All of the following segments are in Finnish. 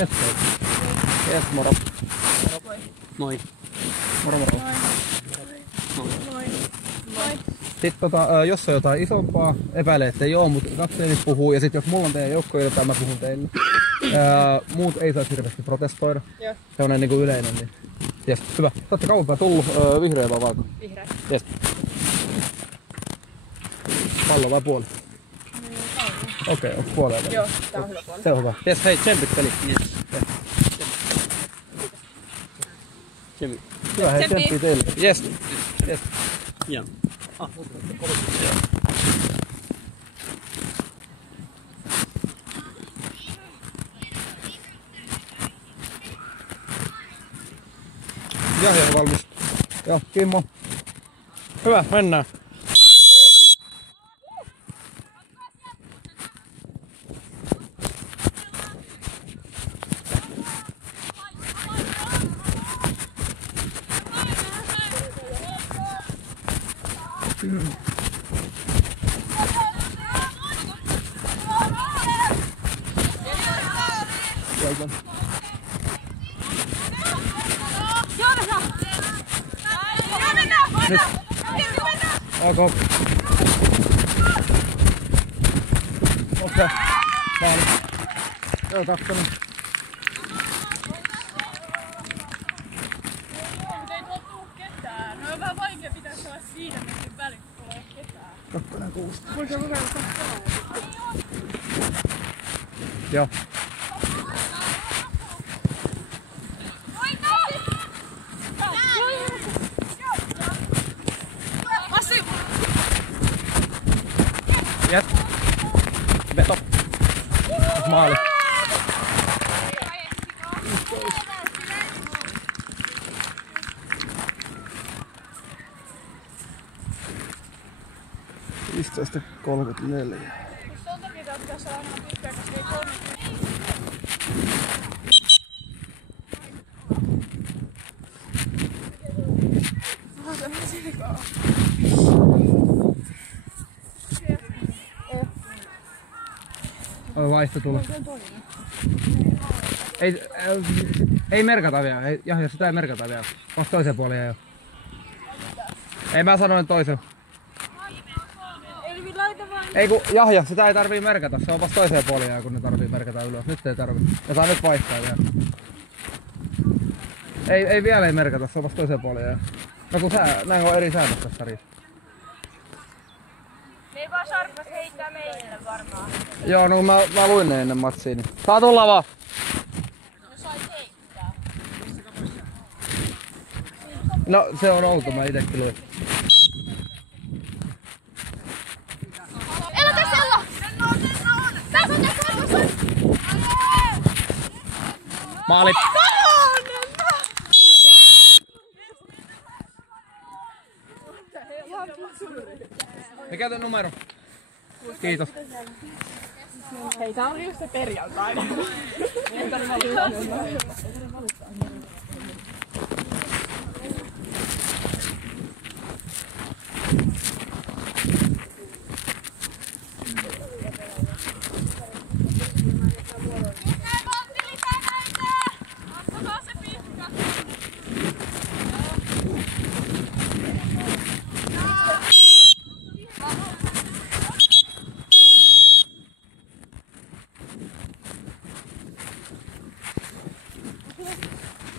Yes, yes, moro. Moi. Moi. Moro moro. Moi. Moi. Moi. Sitten jos on jotain isompaa, epäilee, ettei oo, mutta kapteeni puhuu. Ja sitten jos mulla on teidän joukkoja, mä puhun teille. Muut ei saisi hirveästi protestoida. Joo. Se on niinku yleinen. Niin. Jes, hyvä. Saatte kauempaa tullut vihreä vai valko? Vihreä. Jes. Pallo vai puoli? Okei, onko puolella? Joo, tää on hyvä puoli. Se on hyvä. Jes, hei, tsempit peli. Tsemppi. Hyvä, hei, tsemppiä teille. Jes. Jes. Joo. Joo, valmis. Joo, Kimmo. Hyvä, mennään. Nyt. Ok. Okei. Maali. Joo, kakkonen. Ei tuolla tuu ketään. No on vähän vaikea pitää olla siinä metrin väliin, kun ei ketään. Kakkonen 6. Voisi olla vähän kakkonen. Joo. Jes. Veto. Maali. Pisteestä 34. Ton takia tää pitäis olla aina pitkää, koska ei 30. Vaihto tulla. Ei merkata vielä. Ja sitä ei merkata vielä. Vasta toisen puolen jo. Ei mä sanoin toisen. Ei kun Jahja, sitä ei tarvii merkata. Se on vasta toiseen puoleen kun ne tarvii merkata ylös. Nyt ei tarvii. Ja saa nyt vaihtaa vielä. Ei vielä ei merkata, se on vasta toiseen puoleen. No kun näin on eri säännöt tässä sarjassa. Ne ei vaan Sarkmas heittää meille varmaan. Joo, no mä luin ne ennen matsiin. Saa tulla vaan! No sais heittää. No se on outo, mä itekin luin. Ella tässä Ella! Tässä on! Maali! Mikä tän numero? Kiitos. Hei, tää oli just se perjantaina.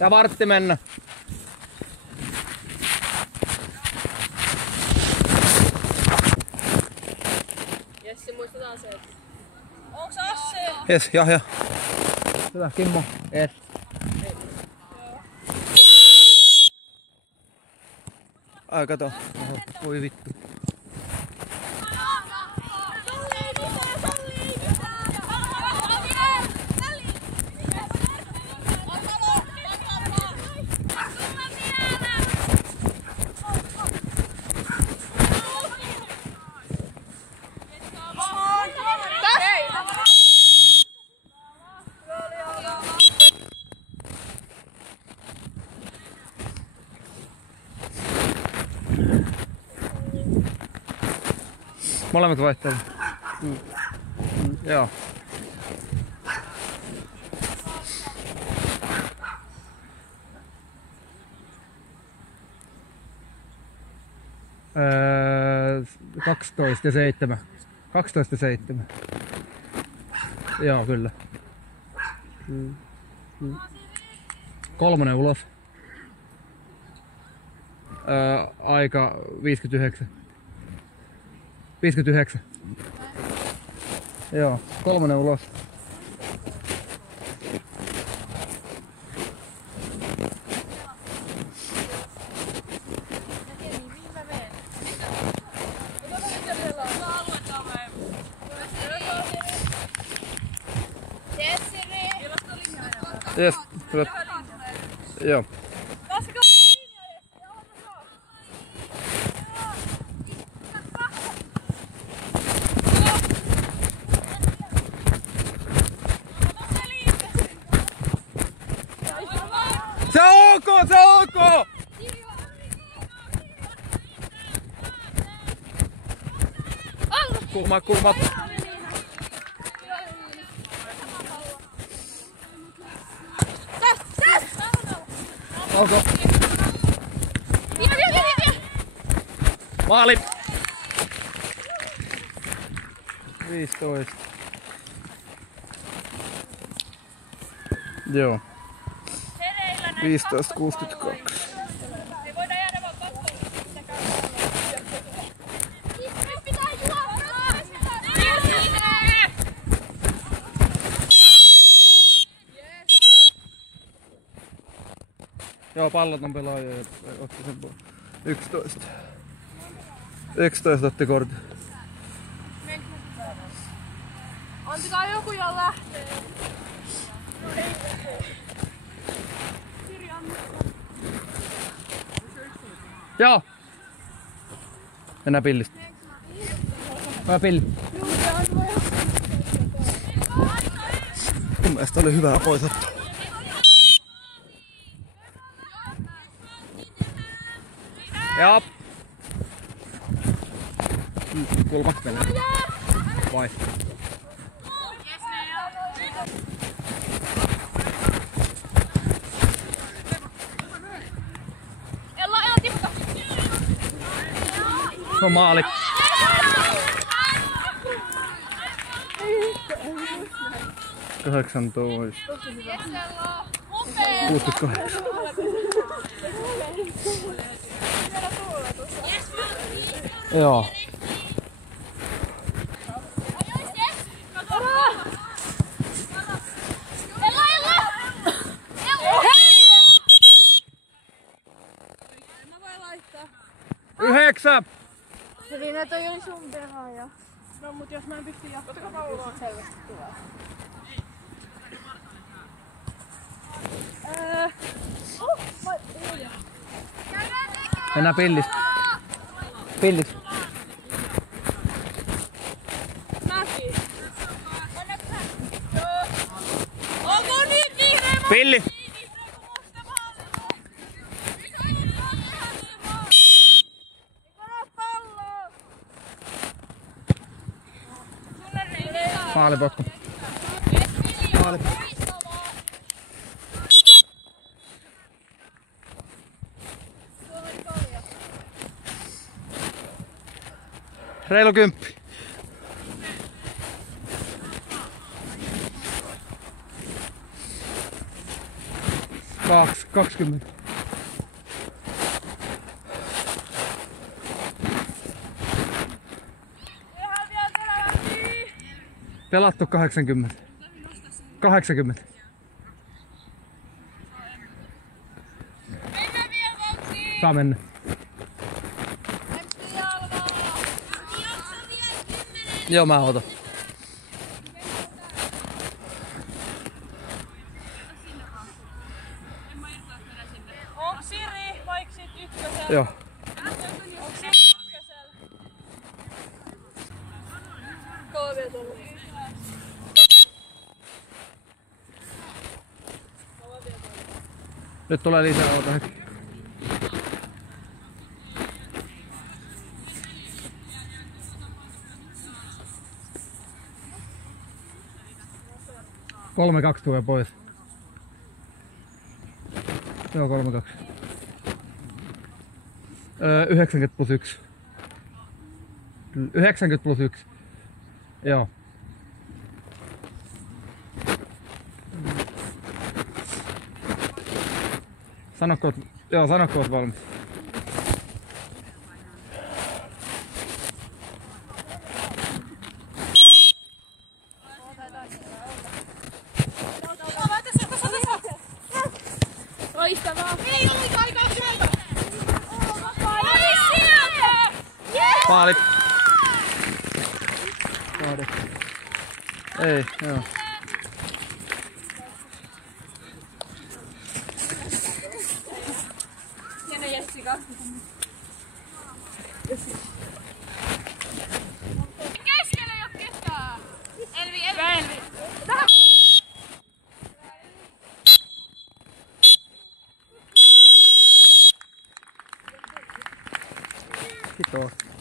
Ja vartti mennä. Jessi, muistetaan se, että... Onks Asse? Jes, Jahja. Hyvä, Kimmo. Jes. Ai kato. Oho, voi vittu. Molemmat vaihtelut. Joo. 12 ja 7. 12 ja 7. Joo, kyllä. 3 ulos. Aika 59. 59. Joo, 3 ulos. Jes, hyvä. Joo. Se on ok, se on ok! Kulmat. Onko? Vie! Maali! 15. Joo. 15.62. Joo, pallot on pelaajia ja otti sen pois. 11. 11 otti kortin. Antakaa joku jo lähtee. Joo! Mennään pillistä. Mä pilli. Mun mielestä oli hyvää poisottua. Joo. Kulmat menee. Vai? Ella tiputa. Se on maali. Kahdeksantoista. 68. Joo. Yhdeksän! Eli toi oli sun pelaaja. No mut jos mä en pysty jatkamaan, niin sit selvästi tulee. Mennään pillistä. Pillis. Mäki. Onko nyt vihreä? Pilli! Maalipotku. Reilu 10. Kaksi, 20. Pelattu 80. 80. Saa mennä. Joo, mä otan. Onko Siri vaikka sit ykkösellä? Joo. Onko Siri ykkösellä? KV tullut. Nyt tulee lisää, ota hetki. Kolme 2 tulee pois. Joo, 3-2. 90+1. 90 plus 1. Joo. Sanokko oot valmis. Loistavaa! Ei ollut aikaa sieltä! Paali. 8. Ei, joo. Jene Jessica. Keskellä ei oo ketään! Elvi! Tähän! Kiitos.